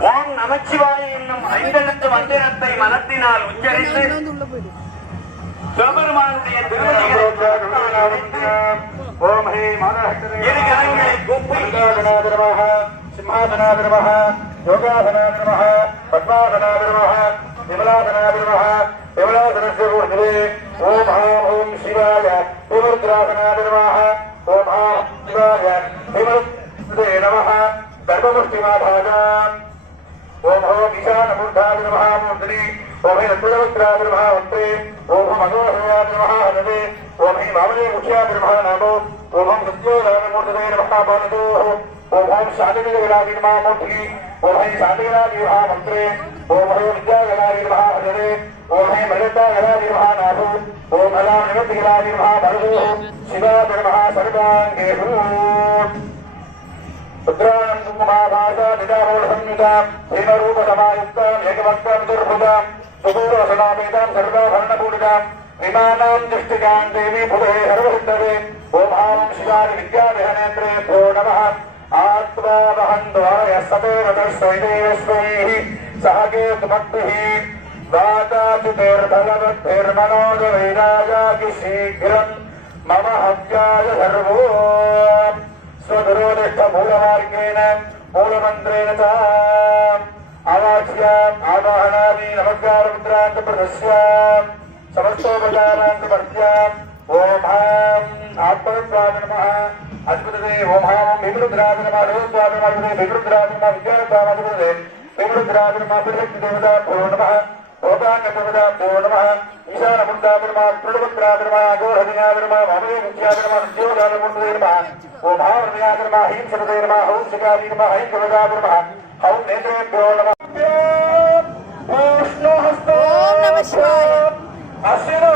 ஓம் நமச்சிவாய என்னும் ஐந்தெழுத்து மந்திரத்தை மனத்தினால் உச்சரித்து சிவபெருமானுடைய ஓம் ஹே இரு கரங்களை கூப்பி சிம்மாசனாபிரமஹ யோகாசனாபிரமஹ பத்மாசனாபிரமஹ விமலாசனாபிரமஹ விமலாசனஸ்ய ஊர்திவே ஓம் ஹா ஓம் சிவாய விமருத்ராசனாபிரமஹ ஓம் ஹா சிவாய விமருத் நமஹ தர்மமுஷ்டிமாதானாம் ఓం హోం ఈశానమూర్ధాయ మహామూర్తిని ఓం హై రత్నవస్త్రాయ మహావస్త్రే ఓం హం అగోహయాయ మహాహనవే ఓం హై వామనే ముఖ్యాయ మహానామో ఓం హం సత్యోదానమూర్తయ మహాపానతో ఓం హోం శాంతిగరాయ మహామూర్తిని ఓం హై శాంతిగరాయ మహామంత్రే ఓం హై విద్యాగరాయ మహాహనవే ఓం హై మృగతాగరాయ మహానాథు ఓం హలా నివతిగరాయ మహాభరదో శివాయ ൂപസമായുക്തേകവക്തർഭുതാം സുപൂർവസനാമേതാം സർവഭരണകൂടിതാം విమానాం దృష్టికాం దేవీ భువే హరవృద్ధవే ఓమాం శివాని విద్యావిహనేత్రే భో నమ ఆత్మావహన్వాయ సదేవదర్శైదేశ్వరీ సహకేతుభక్తి వాతాచిర్భగవద్భిర్మనోజ వైరాజాకి శీఘ్రం మమ హవ్యాయ సర్వో स्वगुरोनिष्ठ मूलमार्गेण मूलमन्त्रेण च आवाच्याम् आवाहनादि नमस्कारमुद्रान्त प्रदस्याम् समस्तोपचारान्तमर्त्याम् ॐ हाम् आत्मरुद्राय नमः अद्भुतते ॐ हाम् विमरुद्राय नमः रुद्राय नमः अद्भुते विमरुद्राय नमः विद्यार्थाय अद्भुतते विमरुद्राय नमः प्रत्यक्षदेवताभ्यो नमः भोगाङ्गदेवताभ्यो नमः గోపాంగతముగా పూర్ణమ ఈశాన ముందాభిర్మ తృణపుత్రాభిర్మ గోహదినాభిర్మ అమయ ముఖ్యాభిర్మ ఉద్యోగాభిర్మ ఓ భావనయాభిర్మ హీంసపదేర్మ హౌంసికాభిర్మ హైంకవదాభిర్మ. హౌం నేత్రేభ్యో నమ. ఓం నమ శివాయ. అశ్వినో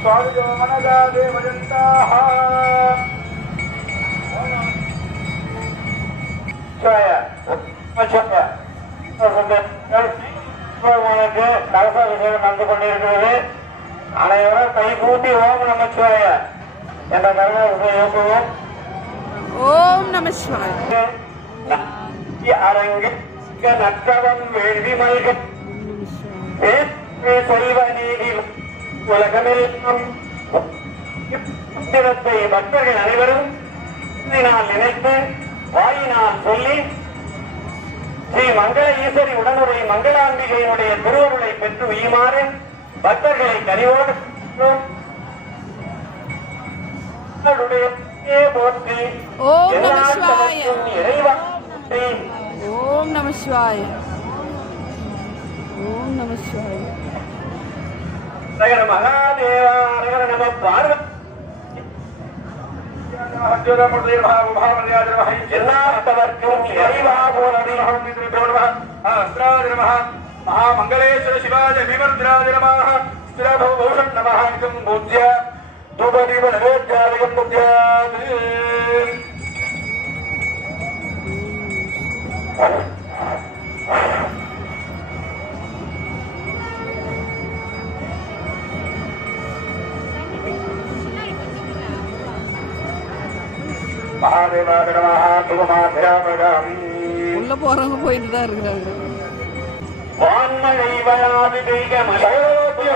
स्वादिजो मनदा देवजन्ताः கலச விஷயம் நடந்து கொண்டிருக்கிறது அனைவரும் கை கூட்டி ஓம் நமச்சிவாய என்ற கலச விஷயம் இயக்குவோம் ஓம் நமச்சிவாய அரங்க நற்றவம் வேள்வி மல்க சொல்வ நீதி உலகமெல்லாம் தினத்தை பக்தர்கள் அனைவரும் நான் நினைத்து வாயினால் சொல்லி ஸ்ரீ மங்கள ஈஸ்வரி உடனுரை மங்களாம்பிகையினுடைய திருவருளை பெற்று உயுமாறு பக்தர்களை கனிவோடு போற்றி ஓம் நம சிவாய. தமக்கும் இறைவா போற்றி. నగర మహాదేవ నగర నమ పార్వతి మహామంగళేశ్వర శివాయ విమర్ద్రాజ నమ స్థిరభౌషణ్ నమ ఇదం పూజ్య ధూపదీప నవేద్యాదికం పూజ్యాది உள்ள போறவங்க போயிட்டு தான் இருக்கிறாங்க. வான்மழை வராது பெய்க தோன்றுள்ளது